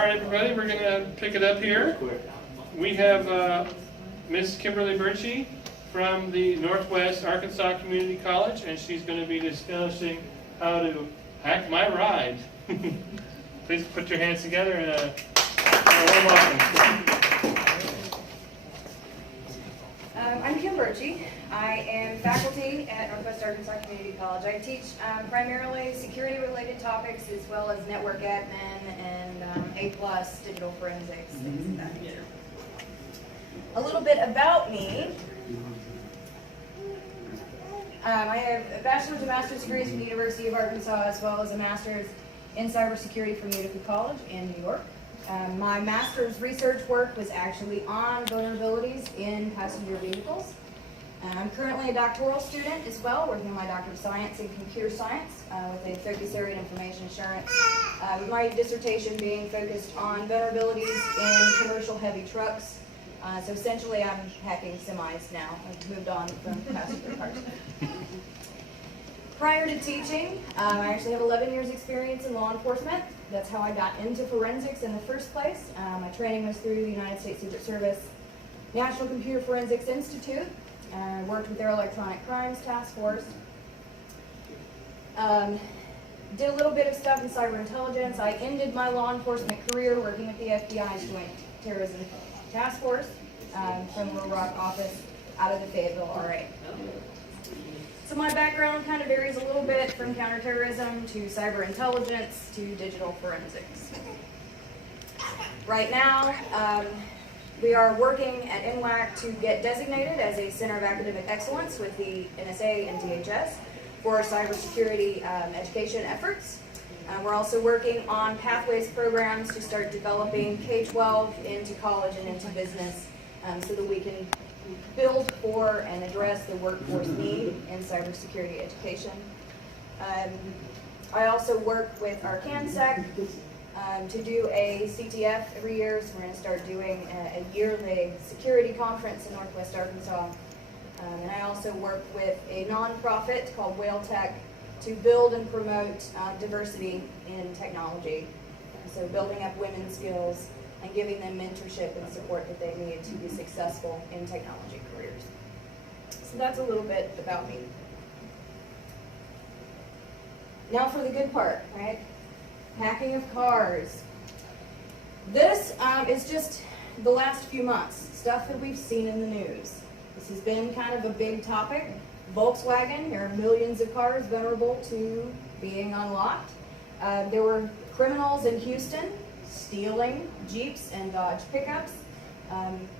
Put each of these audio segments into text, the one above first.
All right, everybody, we're going to pick it up here. We have Miss Kimberly Birchie from the Northwest Arkansas Community College, and she's going to be discussing how to hack my ride. Please put your hands together and a warm welcome. I'm Kim Birchie. I am faculty at Northwest Arkansas Community College. I teach primarily security-related topics as well as network admin and A+ digital forensics, things of that nature. A little bit about me. I have a bachelor's and master's degrees from the University of Arkansas as well as a master's in cybersecurity from Utica College in New York. My master's research work was actually on vulnerabilities in passenger vehicles. I'm currently a doctoral student as well, working on my Doctor of Science in Computer Science with a focus area in information assurance. My dissertation being focused on vulnerabilities in commercial heavy trucks. So essentially I'm hacking semis now. I've moved on from passenger cars. Prior to teaching, I actually have 11 years experience in law enforcement. That's how I got into forensics in the first place. My training was through the United States Secret Service National Computer Forensics Institute. I worked with their Electronic Crimes Task Force. Did a little bit of stuff in cyber intelligence. I ended my law enforcement career working with the FBI's Joint Terrorism Task Force from Little Rock office out of the Fayetteville RA. So my background kind of varies a little bit from counterterrorism to cyber intelligence to digital forensics. Right now, we are working at NWAC to get designated as a Center of Academic Excellence with the NSA and DHS for our cybersecurity education efforts. We're also working on pathways programs to start developing K-12 into college and into business so that we can build for and address the workforce need in cybersecurity education. I also work with our CANSEC to do a CTF every year, so we're going to start doing a yearly security conference in Northwest Arkansas. And I also work with a nonprofit called Whale Tech to build and promote diversity in technology. So building up women's skills and giving them mentorship and support that they need to be successful in technology careers. So that's a little bit about me. Now for the good part, right? Hacking of cars. This is just the last few months, stuff that we've seen in the news. This has been kind of a big topic. Volkswagen, there are millions of cars vulnerable to being unlocked. There were criminals in Houston stealing Jeeps and Dodge pickups,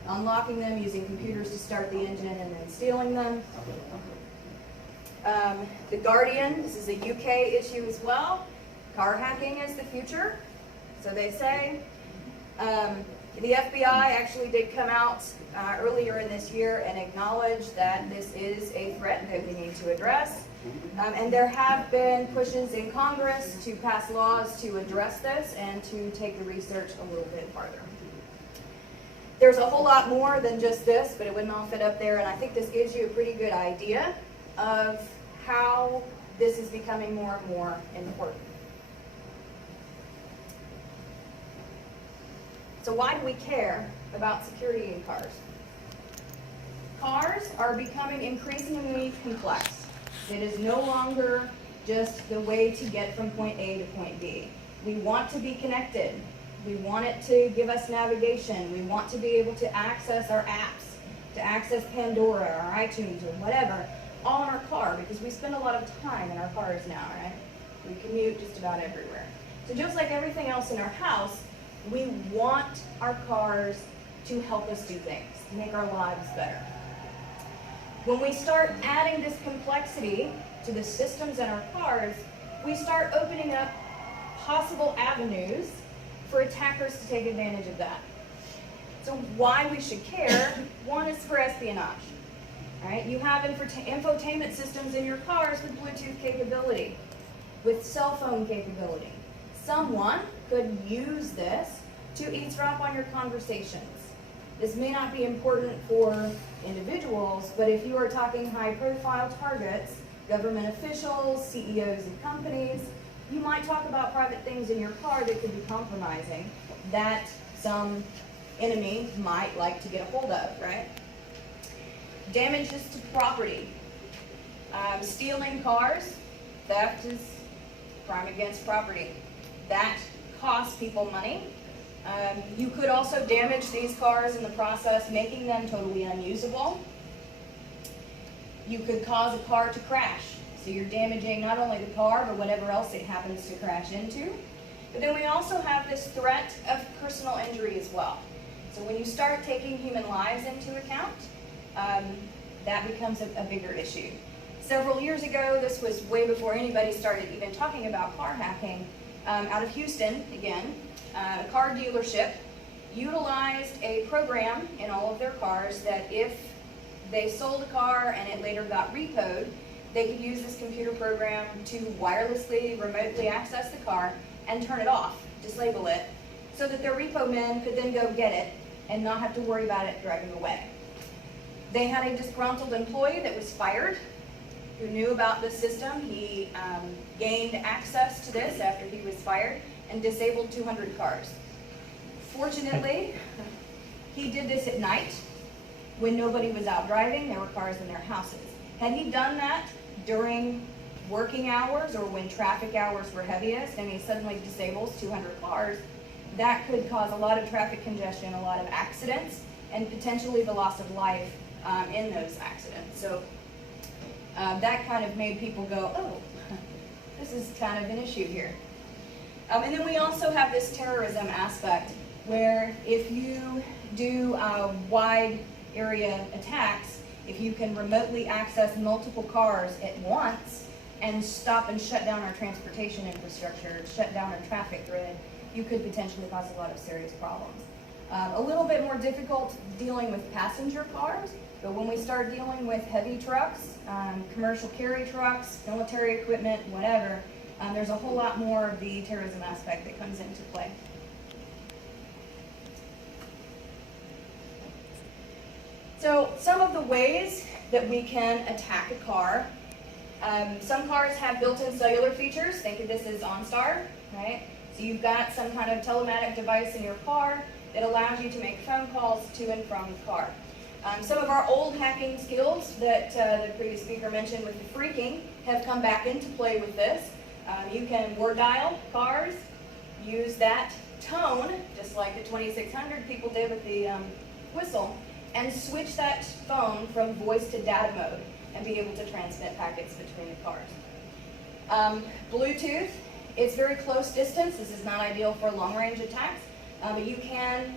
unlocking them using computers to start the engine and then stealing them. The Guardian, this is a UK issue as well. Car hacking is the future, so they say. The FBI actually did come out earlier in this year and acknowledge that this is a threat that we need to address. And there have been pushes in Congress to pass laws to address this and to take the research a little bit farther. There's a whole lot more than just this, but it wouldn't all fit up there, and I think this gives you a pretty good idea of how this is becoming more and more important. So why do we care about security in cars? Cars are becoming increasingly complex. It is no longer just the way to get from point A to point B. We want to be connected. We want it to give us navigation. We want to be able to access our apps, to access Pandora or iTunes or whatever, all in our car, because we spend a lot of time in our cars now, right? We commute just about everywhere. So just like everything else in our house, we want our cars to help us do things, make our lives better. When we start adding this complexity to the systems in our cars, we start opening up possible avenues for attackers to take advantage of that. So why we should care, one is for espionage. Right? You have infotainment systems in your cars with Bluetooth capability, with cell phone capability. Someone could use this to eavesdrop on your conversations. This may not be important for individuals, but if you are talking high-profile targets, government officials, CEOs of companies, you might talk about private things in your car that could be compromising. that some enemy might like to get a hold of, right? Damages to property. Stealing cars, theft is crime against property. That costs people money. You could also damage these cars in the process, making them totally unusable. You could cause a car to crash. So you're damaging not only the car, but whatever else it happens to crash into. But then we also have this threat of personal injury as well. So when you start taking human lives into account, that becomes a bigger issue. Several years ago, this was way before anybody started even talking about car hacking, out of Houston, again, a car dealership utilized a program in all of their cars that if they sold a car and it later got repoed, they could use this computer program to wirelessly, remotely access the car and turn it off, disable it, so that their repo men could then go get it and not have to worry about it driving away. They had a disgruntled employee that was fired who knew about the system. He gained access to this after he was fired and disabled 200 cars. Fortunately, he did this at night when nobody was out driving. There were cars in their houses. Had he done that during working hours or when traffic hours were heaviest and he suddenly disables 200 cars, that could cause a lot of traffic congestion, a lot of accidents, and potentially the loss of life in those accidents. So that kind of made people go, oh, this is kind of an issue here. And then we also have this terrorism aspect where if you do wide area attacks, if you can remotely access multiple cars at once and stop and shut down our transportation infrastructure, shut down our traffic grid, you could potentially cause a lot of serious problems. A little bit more difficult dealing with passenger cars, but when we start dealing with heavy trucks, commercial carry trucks, military equipment, whatever, there's a whole lot more of the terrorism aspect that comes into play. So some of the ways that we can attack a car. Some cars have built-in cellular features. Think of this as OnStar, right? So you've got some kind of telematic device in your car that allows you to make phone calls to and from the car. Some of our old hacking skills that the previous speaker mentioned with the phreaking have come back into play with this. You can word dial cars, use that tone, just like the 2600 people did with the whistle, and switch that phone from voice to data mode and be able to transmit packets between the cars. Bluetooth, it's very close distance. This is not ideal for long-range attacks, but you can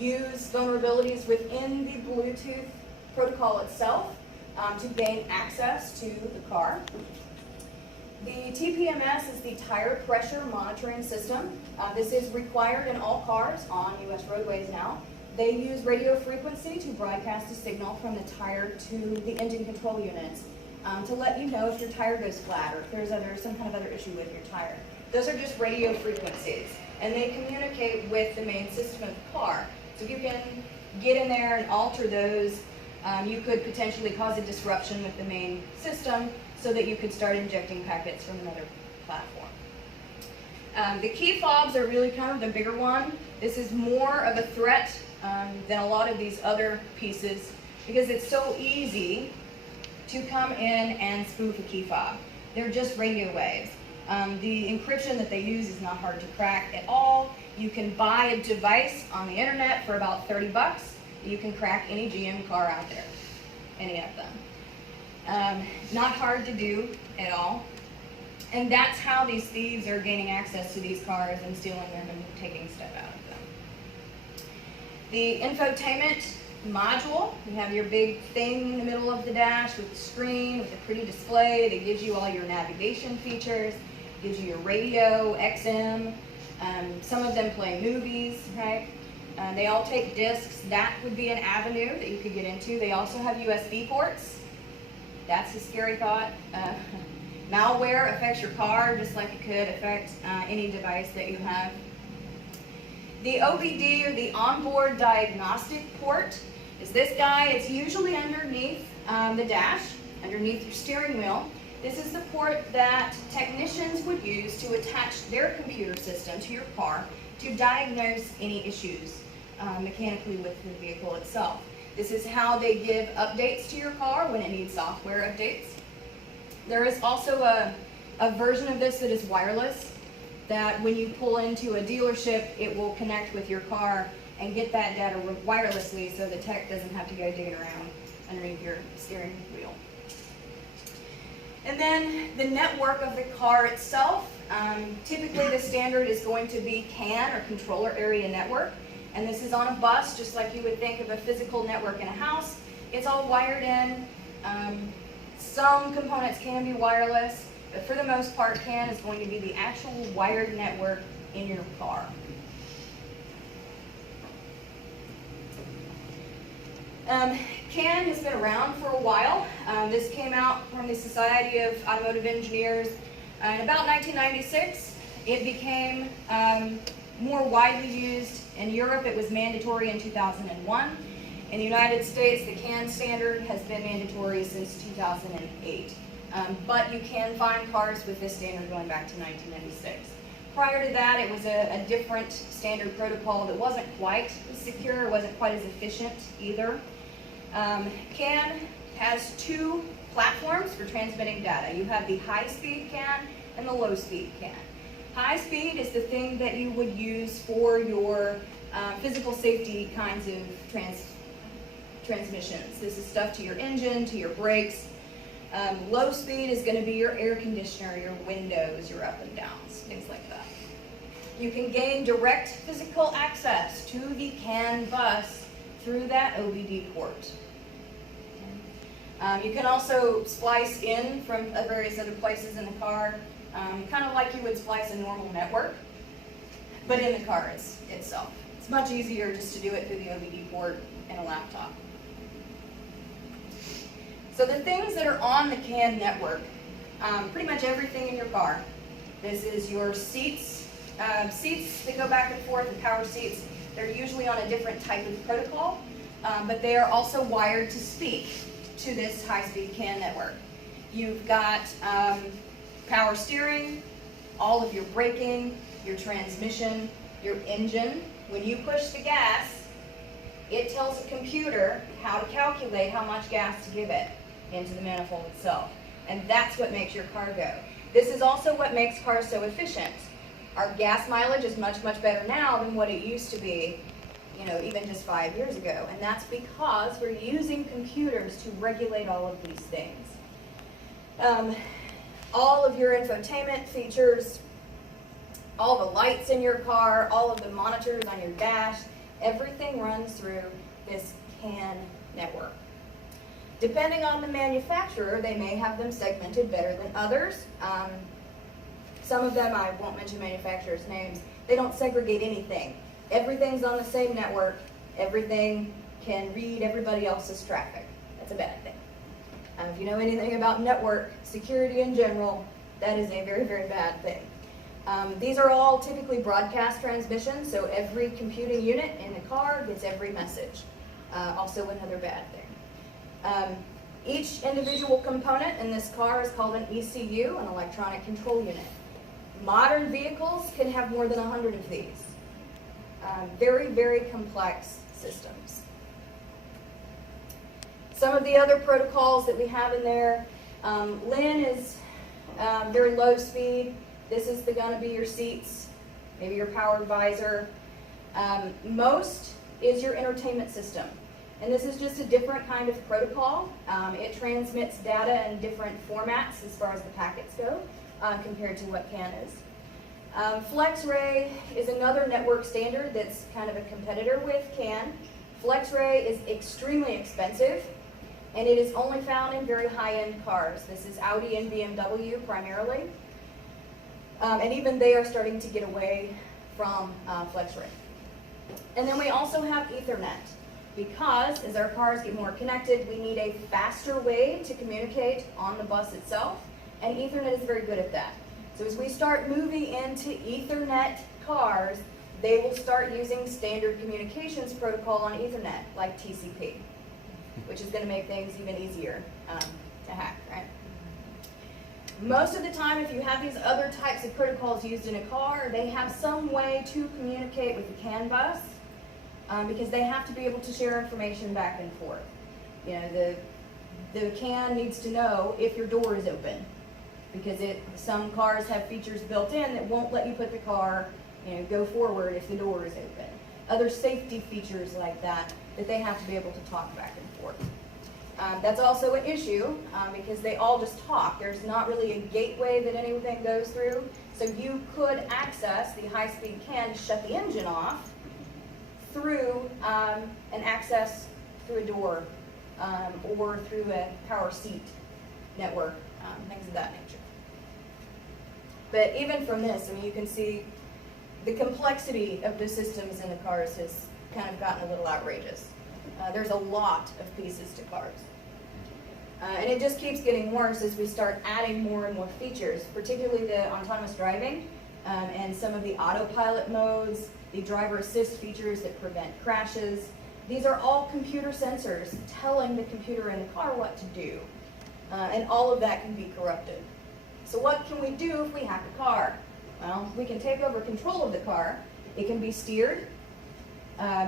use vulnerabilities within the Bluetooth protocol itself to gain access to the car. The TPMS is the tire pressure monitoring system. This is required in all cars on U.S. roadways now. They use radio frequency to broadcast a signal from the tire to the engine control units to let you know if your tire goes flat or if there's some kind of other issue with your tire. Those are just radio frequencies, and they communicate with the main system of the car. So if you can get in there and alter those, you could potentially cause a disruption with the main system so that you could start injecting packets from another platform. The key fobs are really kind of the bigger one. This is more of a threat than a lot of these other pieces because it's so easy to come in and spoof a key fob. They're just radio waves. The encryption that they use is not hard to crack at all. You can buy a device on the internet for about $30. You can crack any GM car out there, any of them. Not hard to do at all. And that's how these thieves are gaining access to these cars and stealing them and taking stuff out of them. The infotainment module, you have your big thing in the middle of the dash with the screen, with a pretty display that gives you all your navigation features, gives you your radio, XM. Some of them play movies, right? They all take discs. That would be an avenue that you could get into. They also have USB ports. That's a scary thought. Malware affects your car just like it could affect any device that you have. The OBD, or the onboard diagnostic port, is this guy. It's usually underneath the dash, underneath your steering wheel. This is the port that technicians would use to attach their computer system to your car to diagnose any issues mechanically with the vehicle itself. This is how they give updates to your car when it needs software updates. There is also a version of this that is wireless, that when you pull into a dealership, it will connect with your car and get that data wirelessly so the tech doesn't have to go digging around underneath your steering wheel. And then the network of the car itself, typically the standard is going to be CAN, or controller area network. And this is on a bus, just like you would think of a physical network in a house. It's all wired in. Some components can be wireless, but for the most part, CAN is going to be the actual wired network in your car. CAN has been around for a while. This came out from the Society of Automotive Engineers in about 1996. It became more widely used in Europe. It was mandatory in 2001. In the United States, the CAN standard has been mandatory since 2008. But you can find cars with this standard going back to 1996. Prior to that, it was a different standard protocol that wasn't quite as secure, wasn't quite as efficient either. CAN has two platforms for transmitting data. You have the high-speed CAN and the low-speed CAN. High speed is the thing that you would use for your physical safety kinds of transmissions. This is stuff to your engine, to your brakes. Low speed is going to be your air conditioner, your windows, your up and downs, things like that. You can gain direct physical access to the CAN bus through that OBD port. You can also splice in from various other places in the car, kind of like you would splice a normal network, but in the car itself. It's much easier just to do it through the OBD port in a laptop. So the things that are on the CAN network, pretty much everything in your car. This is your seats. Seats that go back and forth, the power seats, they're usually on a different type of protocol, but they are also wired to speak to this high-speed CAN network. You've got power steering, all of your braking, your transmission, your engine. When you push the gas, it tells the computer how to calculate how much gas to give it into the manifold itself. And that's what makes your car go. This is also what makes cars so efficient. Our gas mileage is much, much better now than what it used to be, even just 5 years ago. And that's because we're using computers to regulate all of these things. All of your infotainment features, all the lights in your car, all of the monitors on your dash, everything runs through this CAN network. Depending on the manufacturer, they may have them segmented better than others. Some of them, I won't mention manufacturers' names, they don't segregate anything. Everything's on the same network. Everything can read everybody else's traffic. That's a bad thing. If you know anything about network security in general, that is a very, very bad thing. These are all typically broadcast transmissions, so every computing unit in the car gets every message. Also another bad thing. Each individual component in this car is called an ECU, an electronic control unit. Modern vehicles can have more than 100 of these. Very, very complex systems. Some of the other protocols that we have in there, LIN is very low speed. This is going to be your seats, maybe your power visor. Most is your entertainment system. And this is just a different kind of protocol. It transmits data in different formats as far as the packets go, compared to what CAN is. FlexRay is another network standard that's kind of a competitor with CAN. FlexRay is extremely expensive, and it is only found in very high-end cars. This is Audi and BMW primarily. And even they are starting to get away from FlexRay. And then we also have Ethernet, because as our cars get more connected, we need a faster way to communicate on the bus itself, and Ethernet is very good at that. So as we start moving into Ethernet cars, they will start using standard communications protocol on Ethernet, like TCP, which is going to make things even easier to hack, right? Most of the time, if you have these other types of protocols used in a car, they have some way to communicate with the CAN bus, because they have to be able to share information back and forth. You know, the CAN needs to know if your door is open, because some cars have features built in that won't let you put the car, go forward if the door is open. Other safety features like that they have to be able to talk back and forth. That's also an issue because they all just talk. There's not really a gateway that anything goes through. So you could access the high-speed CAN to shut the engine off through an access through a door or through a power seat network, things of that nature. But even from this, I mean, you can see the complexity of the systems in the cars has kind of gotten a little outrageous. There's a lot of pieces to cars. And it just keeps getting worse as we start adding more and more features, particularly the autonomous driving and some of the autopilot modes, the driver assist features that prevent crashes. These are all computer sensors telling the computer in the car what to do. And all of that can be corrupted. So what can we do if we hack a car? Well, we can take over control of the car. It can be steered.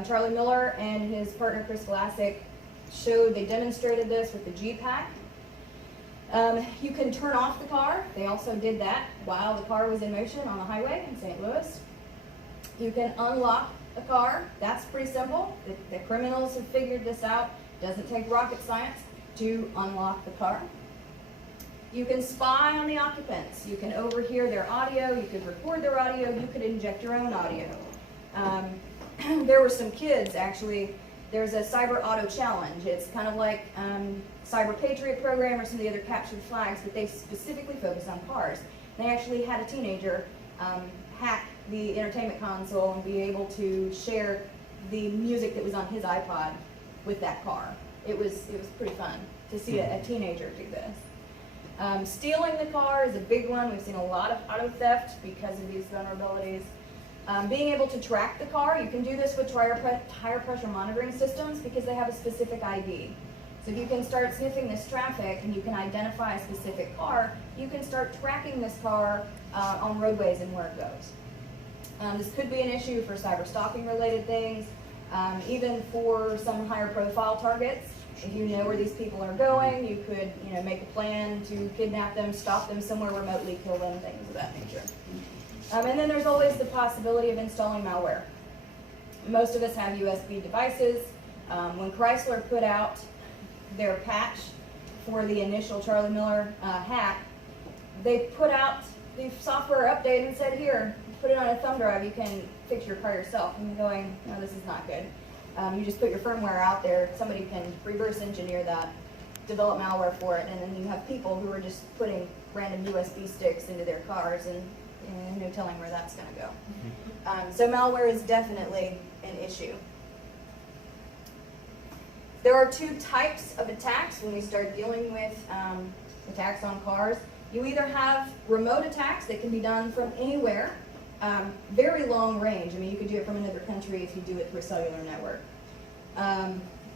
Charlie Miller and his partner Chris Vlasic they demonstrated this with the G-Pack. You can turn off the car. They also did that while the car was in motion on the highway in St. Louis. You can unlock a car. That's pretty simple. The criminals have figured this out. It doesn't take rocket science to unlock the car. You can spy on the occupants. You can overhear their audio. You could record their audio. You could inject your own audio. There were some kids, actually. There's a Cyber Auto Challenge. It's kind of like Cyber Patriot program or some of the other captured flags, but they specifically focus on cars. They actually had a teenager hack the entertainment console and be able to share the music that was on his iPod with that car. It was pretty fun to see a teenager do this. Stealing the car is a big one. We've seen a lot of auto theft because of these vulnerabilities. Being able to track the car, you can do this with tire pressure monitoring systems because they have a specific ID. So if you can start sniffing this traffic and you can identify a specific car, you can start tracking this car on roadways and where it goes. This could be an issue for cyber stalking related things, even for some higher profile targets. If you know where these people are going, you could make a plan to kidnap them, stop them somewhere remotely, kill them, things of that nature. And then there's always the possibility of installing malware. Most of us have USB devices. When Chrysler put out their patch for the initial Charlie Miller hack, they put out the software update and said, here, put it on a thumb drive, you can fix your car yourself. And you're going, no, this is not good. You just put your firmware out there, somebody can reverse engineer that, develop malware for it, and then you have people who are just putting random USB sticks into their cars and no telling where that's going to go. So malware is definitely an issue. There are two types of attacks when we start dealing with attacks on cars. You either have remote attacks that can be done from anywhere, very long range. I mean, you could do it from another country if you do it through a cellular network.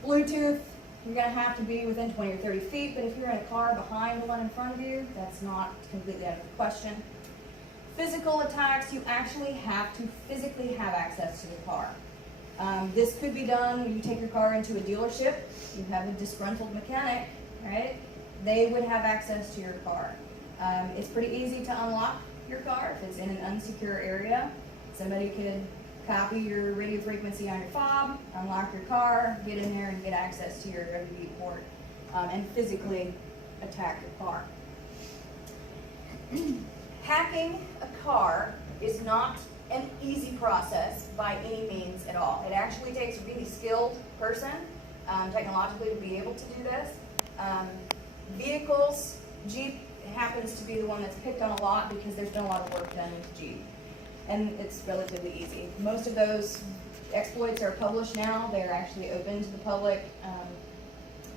Bluetooth, you're going to have to be within 20 or 30 feet, but if you're in a car behind the one in front of you, that's not completely out of the question. Physical attacks, you actually have to physically have access to the car. This could be done when you take your car into a dealership, you have a disgruntled mechanic, right? They would have access to your car. It's pretty easy to unlock your car if it's in an unsecure area. Somebody could copy your radio frequency on your fob, unlock your car, get in there and get access to your WD port, and physically attack your car. Hacking a car is not an easy process by any means at all. It actually takes a really skilled person technologically to be able to do this. Vehicles, Jeep happens to be the one that's picked on a lot because there's been a lot of work done with Jeep. And it's relatively easy. Most of those exploits are published now. They're actually open to the public.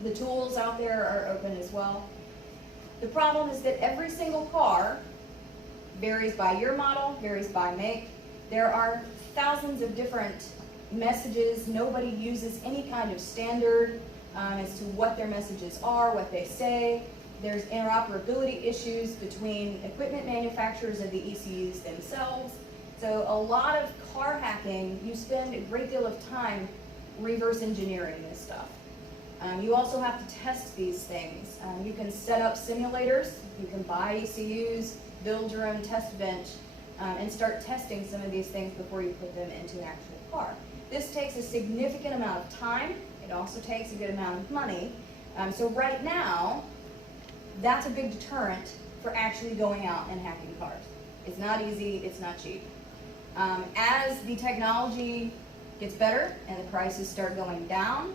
The tools out there are open as well. The problem is that every single car varies by your model, varies by make. There are thousands of different messages. Nobody uses any kind of standard as to what their messages are, what they say. There's interoperability issues between equipment manufacturers and the ECUs themselves. So a lot of car hacking, you spend a great deal of time reverse engineering this stuff. You also have to test these things. You can set up simulators, you can buy ECUs, build your own test bench, and start testing some of these things before you put them into an actual car. This takes a significant amount of time. It also takes a good amount of money. So right now, that's a big deterrent for actually going out and hacking cars. It's not easy, it's not cheap. As the technology gets better and the prices start going down,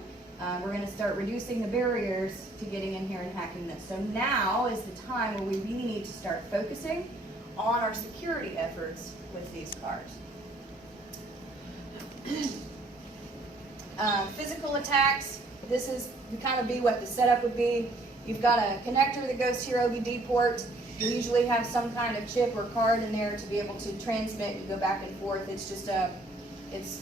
we're going to start reducing the barriers to getting in here and hacking this. So now is the time where we really need to start focusing on our security efforts with these cars. Physical attacks, this is kind of be what the setup would be. You've got a connector that goes to your OBD port. You usually have some kind of chip or card in there to be able to transmit and go back and forth. It's just it's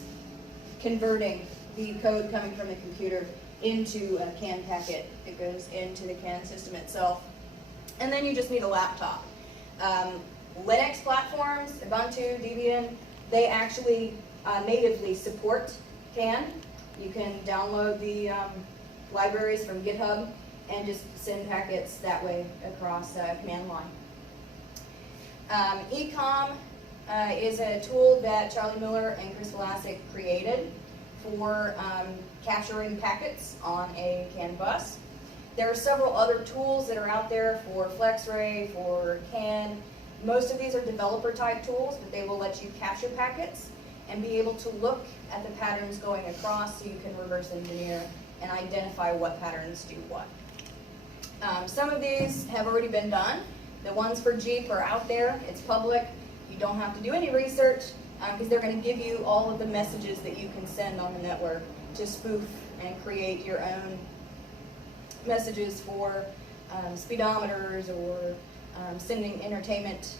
converting the code coming from the computer into a CAN packet that goes into the CAN system itself. And then you just need a laptop. Linux platforms, Ubuntu, Debian, they actually natively support CAN. You can download the libraries from GitHub and just send packets that way across command line. ECOM is a tool that Charlie Miller and Chris Vlasic created for capturing packets on a CAN bus. There are several other tools that are out there for FlexRay, for CAN. Most of these are developer type tools, but they will let you capture packets and be able to look at the patterns going across so you can reverse engineer and identify what patterns do what. Some of these have already been done. The ones for Jeep are out there. It's public. You don't have to do any research because they're going to give you all of the messages that you can send on the network to spoof and create your own messages for speedometers or sending entertainment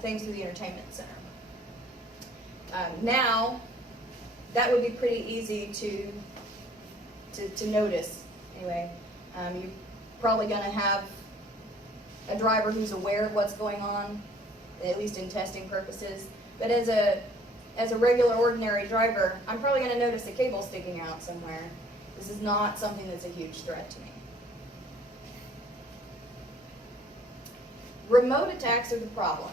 things to the entertainment center. Now, that would be pretty easy to notice. Anyway, you're probably going to have a driver who's aware of what's going on, at least in testing purposes. But as a regular, ordinary driver, I'm probably going to notice a cable sticking out somewhere. This is not something that's a huge threat to me. Remote attacks are the problem.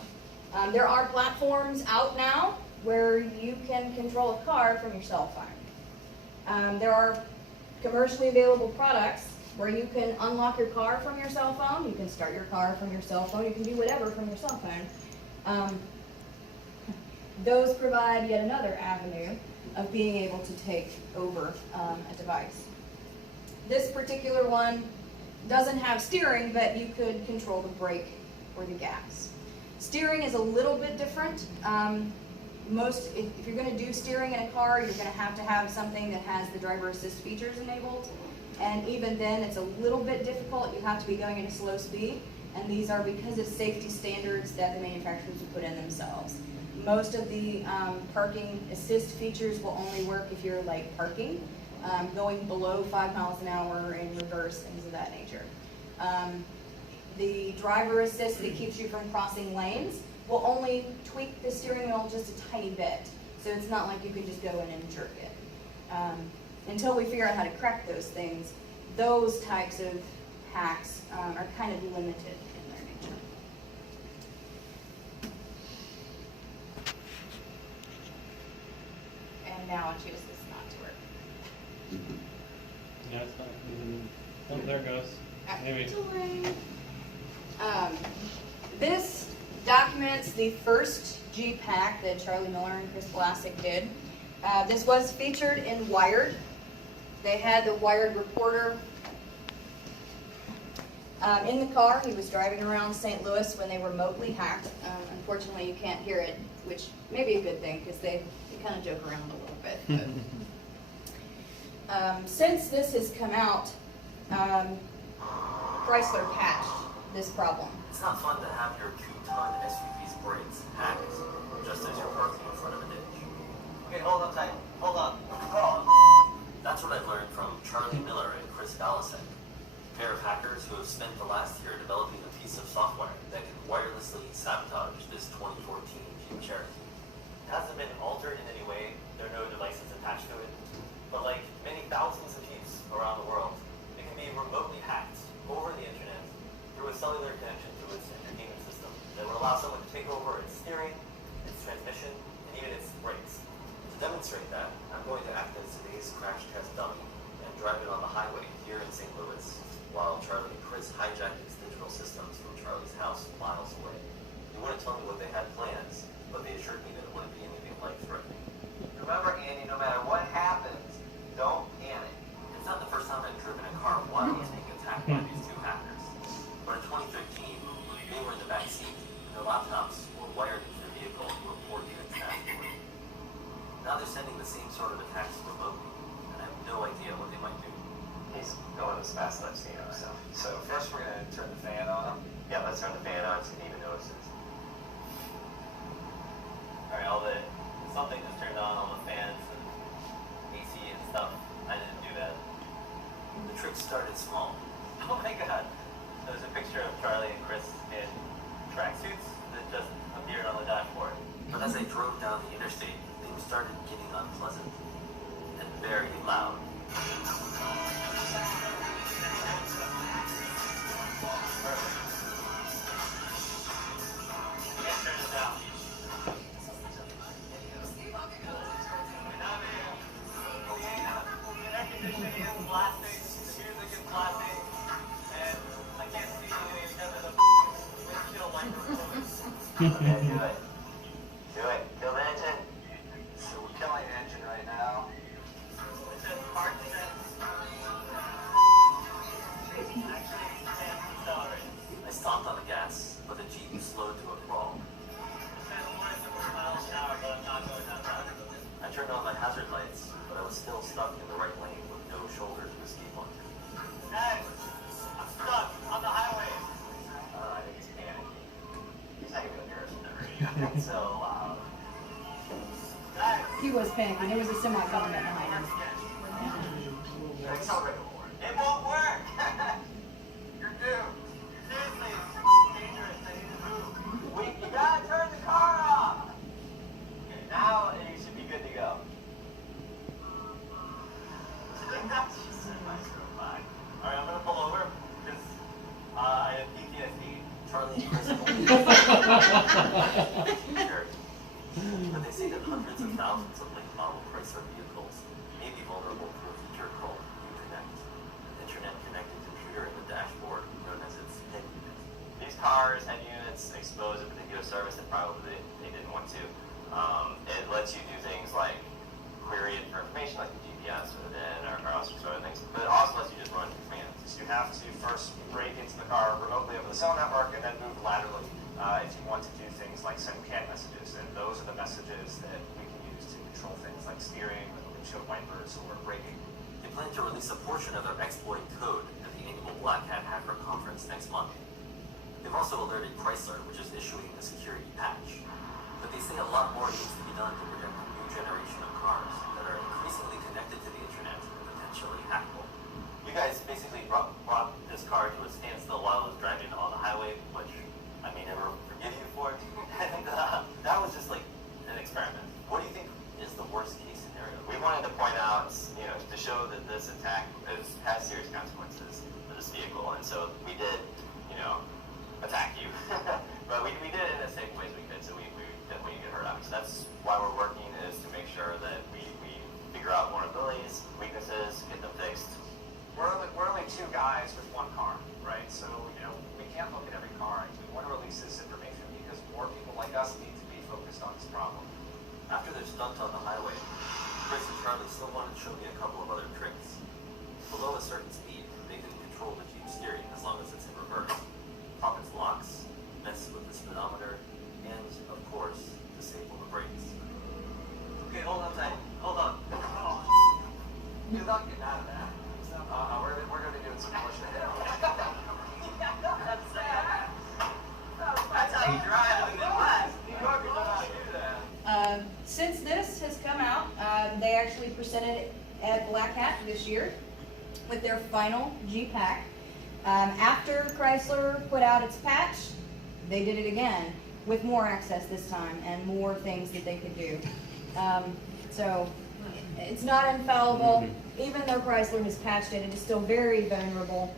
There are platforms out now where you can control a car from your cell phone. There are commercially available products where you can unlock your car from your cell phone, you can start your car from your cell phone, you can do whatever from your cell phone. Those provide yet another avenue of being able to take over a device. This particular one doesn't have steering, but you could control the brake or the gas. Steering is a little bit different. If you're going to do steering in a car, you're going to have something that has the driver assist features enabled. And even then, it's a little bit difficult. You have to be going at a slow speed. And these are because of safety standards that the manufacturers have put in themselves. Most of the parking assist features will only work if you're like parking, going below 5 miles an hour in reverse, things of that nature. The driver assist that keeps you from crossing lanes will only tweak the steering wheel just a tiny bit. So it's not like you can just go in and jerk it. Until we figure out how to crack those things, those types of hacks are kind of limited in their nature. And now I choose this not to work. No, it's not. Oh, there it goes. Maybe. This documents the first Jeep hack that Charlie Miller and Chris Vlasic did. This was featured in Wired. They had the Wired reporter in the car. He was driving around St. Louis when they remotely hacked. Unfortunately, you can't hear it, which may be a good thing because they kind of joke around a little bit. But, since this has come out, Chrysler patched this problem. It's not fun to have your 2-ton SUV's brakes hacked just as you're parking in front of a ditch. Okay, hold on tight. Hold on. That's what I've learned from Charlie Miller and Chris Vlasic. A pair of hackers who have spent the last year developing a piece of software that can wirelessly sabotage this 2014 Jeep Cherokee. It hasn't been altered in any way. There are no devices attached to it. But like many thousands of Jeeps around the world, it can be remotely hacked over the internet through a cellular connection to its entertainment system that would allow someone to take over its steering, its transmission, and even its brakes. To demonstrate that, I'm going to act as today's crash test dummy and drive it on the highway here in St. Louis, while Charlie and Chris hijacked its digital systems from Charlie's house miles away. They wouldn't tell me what they had plans, but they assured me that it wouldn't be anything life-threatening. Remember, Andy, no matter what happens, don't panic. It's not the first time I've driven a car while it was being attacked by these two hackers. But in 2013, they were in the back seat, and their laptops were wired into the vehicle to report units dashboard. Now they're sending the same sort of attacks remotely, and I have no idea what they might do. He's going as fast as I've seen him, so first we're going to turn the fan on. Yeah, let's turn the fan on so he even notices. Alright, something just turned on, all the fans and AC and stuff. I didn't do that. The trick started small. Oh my god. There's a picture of Charlie and Chris in tracksuits that just appeared on the dashboard. But as I drove down the interstate, things started getting unpleasant and very loud. Okay, do it. Do it. Kill the engine. So we're killing the engine right now. I stomped on the gas, but the Jeep slowed to a crawl. I turned on my hazard lights, but I was still stuck in the right lane with no shoulder to escape onto. Guys, I'm stuck on the highway. I think he's panicking. He's not even hear us from the radio. It's so loud. Guys, He was panicking. There was a semi coming up behind him. accelerate more. It won't work. You're doomed. Seriously, it's dangerous. I need to move. You gotta turn the car off. Okay, now you should be good to go. Alright, I'm gonna pull over because I have PTSD. Charlie and Chris but they say that hundreds of thousands of late model Chrysler vehicles may be vulnerable to a feature called Uconnect, an internet-connected computer in the dashboard known as its head unit. These cars, head units, expose a particular service that probably they didn't want to. It lets you do things like query it for information like the GPS or all sorts of other things, but it also lets you just run commands. So you have to first break into the car remotely over the cell network and then move laterally if you want to do things like send CAN messages, and those are the messages that we can use to control things like steering, windshield wipers, or braking. They plan to release a portion of their exploit code at the annual Black Hat Hacker Conference next month. They've also alerted Chrysler, which is issuing a security patch. But they say a lot more needs to be done to protect the new generation of cars that are increasingly connected to the internet and potentially hackable. You guys basically brought this car to a standstill while it was driving on the highway, which I may never forgive you for. And that was just like an experiment. What do you think is the worst case scenario? We wanted to point out, to show that this attack has serious consequences for this vehicle, and so we did, attack you. But we did it in as safe ways we could, so we didn't want you to get hurt. Obviously, that's why we're working, is to make sure that we figure out vulnerabilities, weaknesses, get them fixed. We're only two guys with one car, right? So, we can't look at every car. We want to release this information because more people like us need to be focused on this problem. After their stunt on the highway, Chris and Charlie still wanted to show me a couple of other tricks. Below a certain speed, they can control the Jeep steering as long as it's in reverse, pop its locks, mess with the speedometer, and, of course, disable the brakes. Okay, hold on tight. Hold on. Oh, good luck getting out of that. We're going to be doing some pushing. That's how you drive in the Midwest. New Yorkers know how to do that. Since this has come out, they actually presented it at Black Hat this year with their final Jeep hack. After Chrysler put out its patch, they did it again with more access this time and more things that they could do. So it's not infallible. Even though Chrysler has patched it, it is still very vulnerable.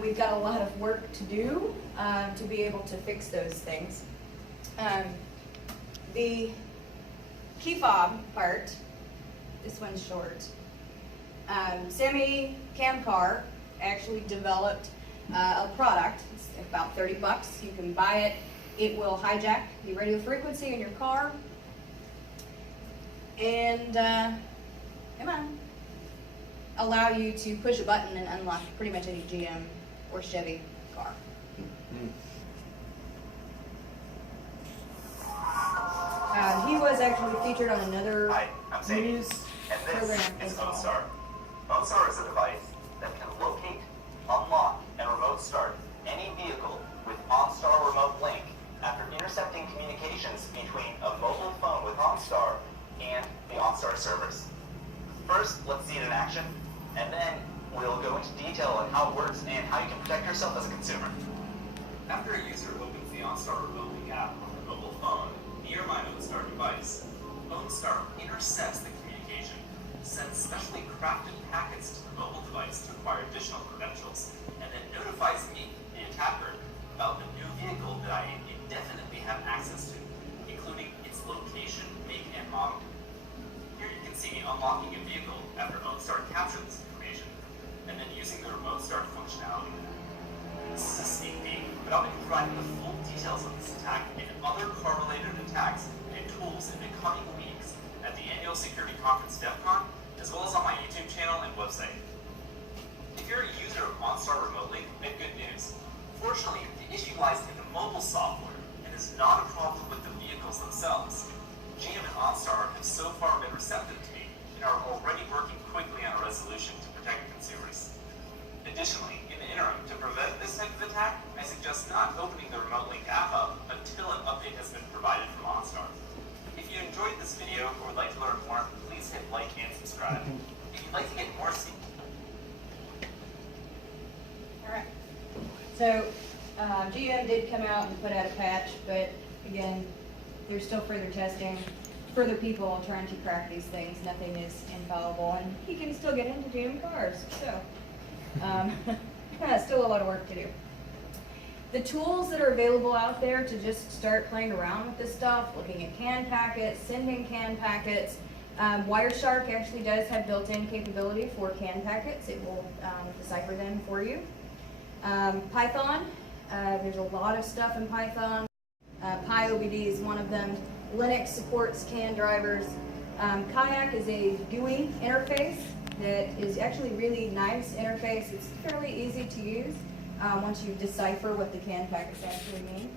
We've got a lot of work to do to be able to fix those things. The key fob part, this one's short. Sammy Camcar actually developed a product. It's about 30 bucks. You can buy it. It will hijack the radio frequency in your car. And come on, allow you to push a button and unlock pretty much any GM or Chevy car. He was actually featured on another Hi, I'm Sadie, news and program this as is well. OnStar. OnStar is a device that can locate, unlock, and remote start any vehicle with OnStar Remote Link after intercepting communications between a mobile phone with OnStar and the OnStar servers. First, let's see it in action, and then we'll go into detail on how it works and how you can protect yourself as a consumer. After a user opens the OnStar Remote Link app on their mobile phone near my OnStar device, OnStar intercepts the communication, sends specially crafted packets to the mobile device to acquire additional credentials, and then notifies me, the attacker, about the new vehicle that I indefinitely have access to, including its location, make, and model. Here you can see me unlocking a vehicle after OnStar captures this information, and then using the remote start functionality. This is a sneak peek, but I'll be providing the full details of this attack and other car-related attacks and tools in the coming weeks at the annual security conference DEF CON, as well as on my YouTube channel and website. If you're a user of OnStar remotely, I have good news. Fortunately, the issue lies in the mobile software and is not a problem with the vehicles themselves. GM and OnStar have so far been receptive to me and are already working quickly on a resolution to protect consumers. Additionally, in the interim, to prevent this type of attack, I suggest not opening the Remote Link app up until an update has been provided from OnStar. If you enjoyed this video or would like to learn more, please hit like and subscribe. If you'd like to get more Alright, so GM did come out and put out a patch, but again, there's still further testing, further people trying to crack these things. Nothing is infallible, and he can still get into GM cars, so still a lot of work to do. The tools that are available out there to just start playing around with this stuff, looking at CAN packets, sending CAN packets. Wireshark actually does have built-in capability for CAN packets. It will decipher them for you. Python, there's a lot of stuff in Python. PyOBD is one of them. Linux supports CAN drivers. Kayak is a GUI interface that is actually really nice interface. It's fairly easy to use once you decipher what the CAN packets actually mean.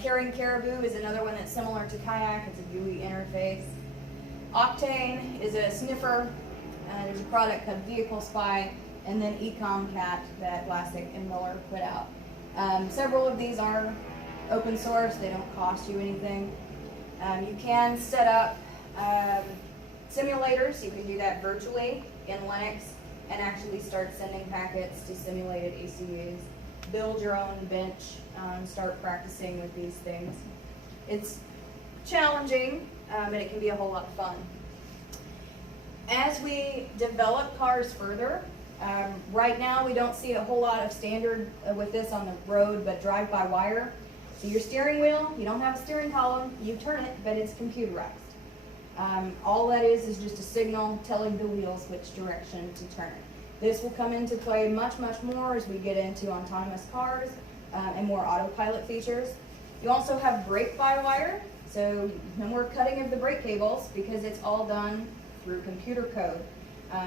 Carrying Caribou is another one that's similar to Kayak. It's a GUI interface. Octane is a sniffer. There's a product called Vehicle Spy, and then EcomCat that Vlasic and Miller put out. Several of these are open source. They don't cost you anything. You can set up simulators. You can do that virtually in Linux and actually start sending packets to simulated ECUs. Build your own bench and start practicing with these things. It's challenging, and it can be a whole lot of fun. As we develop cars further, right now we don't see a whole lot of standard with this on the road, but drive-by-wire. So your steering wheel, you don't have a steering column, you turn it, but it's computerized. All that is just a signal telling the wheels which direction to turn it. This will come into play much, much more as we get into autonomous cars and more autopilot features. You also have brake-by-wire, so no more cutting of the brake cables because it's all done through computer code.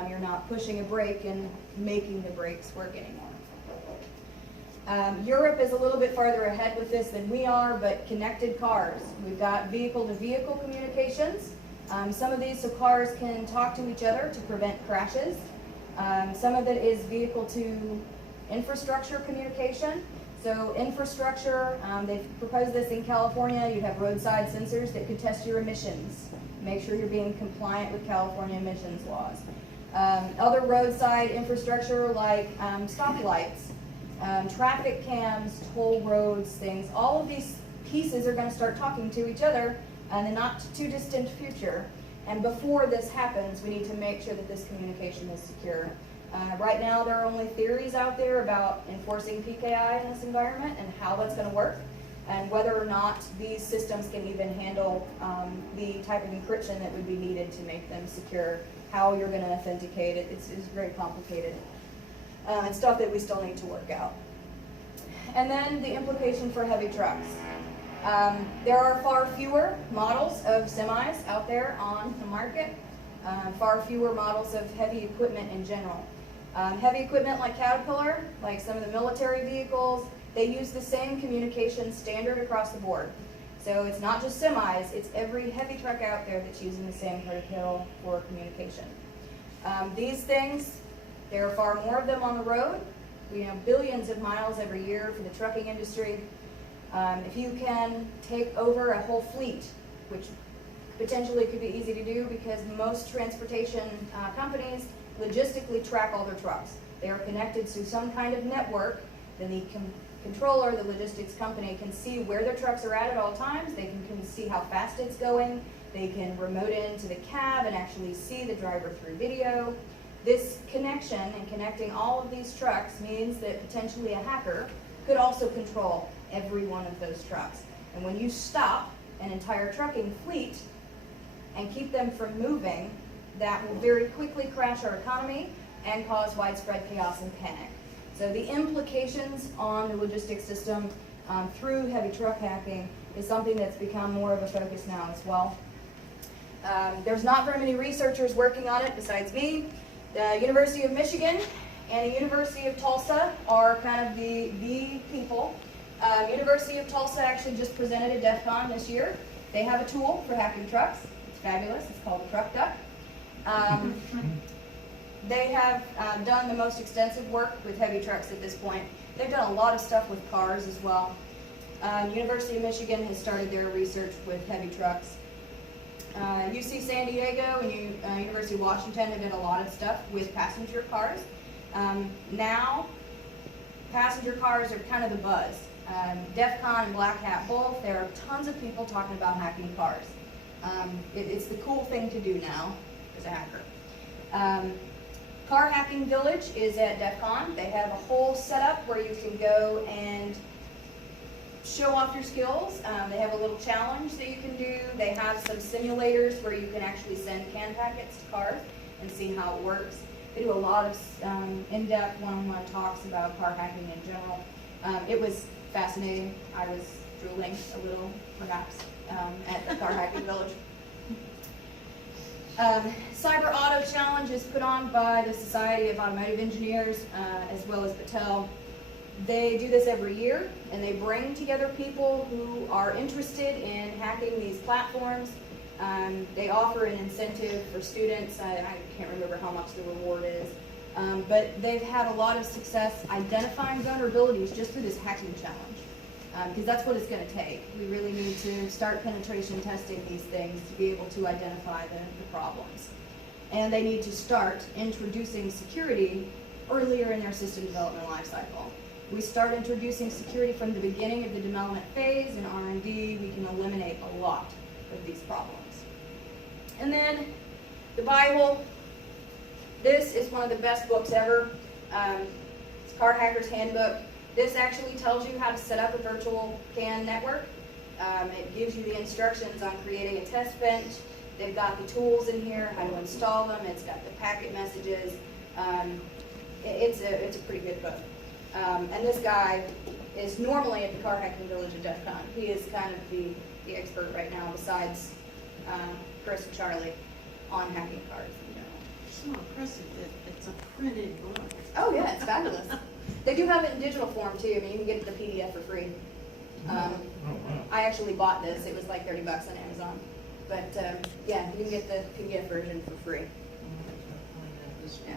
You're not pushing a brake and making the brakes work anymore. Europe is a little bit farther ahead with this than we are, but connected cars. We've got vehicle-to-vehicle communications. Some of these, so cars can talk to each other to prevent crashes. Some of it is vehicle-to-infrastructure communication. So infrastructure, they've proposed this in California. You'd have roadside sensors that could test your emissions, make sure you're being compliant with California emissions laws. Other roadside infrastructure like stoplights, traffic cams, toll roads, things, all of these pieces are going to start talking to each other in the not too distant future. And before this happens, we need to make sure that this communication is secure. Right now, there are only theories out there about enforcing PKI in this environment and how that's going to work, and whether or not these systems can even handle the type of encryption that would be needed to make them secure, how you're going to authenticate it. It's very complicated. And stuff that we still need to work out. And then the implication for heavy trucks. There are far fewer models of semis out there on the market, far fewer models of heavy equipment in general. Heavy equipment like Caterpillar, like some of the military vehicles, they use the same communication standard across the board. So it's not just semis, it's every heavy truck out there that's using the same protocol for communication. These things, there are far more of them on the road. We have billions of miles every year for the trucking industry. If you can take over a whole fleet, which potentially could be easy to do because most transportation companies logistically track all their trucks. They are connected to some kind of network. Then the controller, the logistics company, can see where their trucks are at all times. They can see how fast it's going. They can remote into the cab and actually see the driver through video. This connection and connecting all of these trucks means that potentially a hacker could also control every one of those trucks. And when you stop an entire trucking fleet and keep them from moving, that will very quickly crash our economy and cause widespread chaos and panic. So the implications on the logistics system through heavy truck hacking is something that's become more of a focus now as well. There's not very many researchers working on it besides me. The University of Michigan and the University of Tulsa are kind of the people. University of Tulsa actually just presented at DEF CON this year. They have a tool for hacking trucks. It's fabulous. It's called the Truck Duck. They have done the most extensive work with heavy trucks at this point. They've done a lot of stuff with cars as well. University of Michigan has started their research with heavy trucks. UC San Diego and University of Washington have done a lot of stuff with passenger cars. Now, passenger cars are kind of the buzz. DEF CON and Black Hat both, there are tons of people talking about hacking cars. It's the cool thing to do now as a hacker. Car Hacking Village is at DEF CON. They have a whole setup where you can go and show off your skills. They have a little challenge that you can do. They have some simulators where you can actually send CAN packets to cars and see how it works. They do a lot of in-depth one-on-one talks about car hacking in general. It was fascinating. I was drooling a little, perhaps, at the Car Hacking Village. Cyber Auto Challenge is put on by the Society of Automotive Engineers as well as Battelle. They do this every year, and they bring together people who are interested in hacking these platforms. They offer an incentive for students. I can't remember how much the reward is, but they've had a lot of success identifying vulnerabilities just through this hacking challenge, because that's what it's going to take. We really need to start penetration testing these things to be able to identify the problems. And they need to start introducing security earlier in their system development lifecycle. We start introducing security from the beginning of the development phase in R&D, we can eliminate a lot of these problems. And then the Bible. This is one of the best books ever. It's Car Hacker's Handbook. This actually tells you how to set up a virtual CAN network. It gives you the instructions on creating a test bench. They've got the tools in here, how to install them. It's got the packet messages. It's a pretty good book. And this guy is normally at the Car Hacking Village at DEF CON. He is kind of the expert right now, besides Chris and Charlie, on hacking cars. It's so impressive that it's a printed book. Oh yeah, it's fabulous. They do have it in digital form too. I mean, you can get the PDF for free. I actually bought this. It was like $30 on Amazon. But yeah, you can get the PDF version for free. Yeah.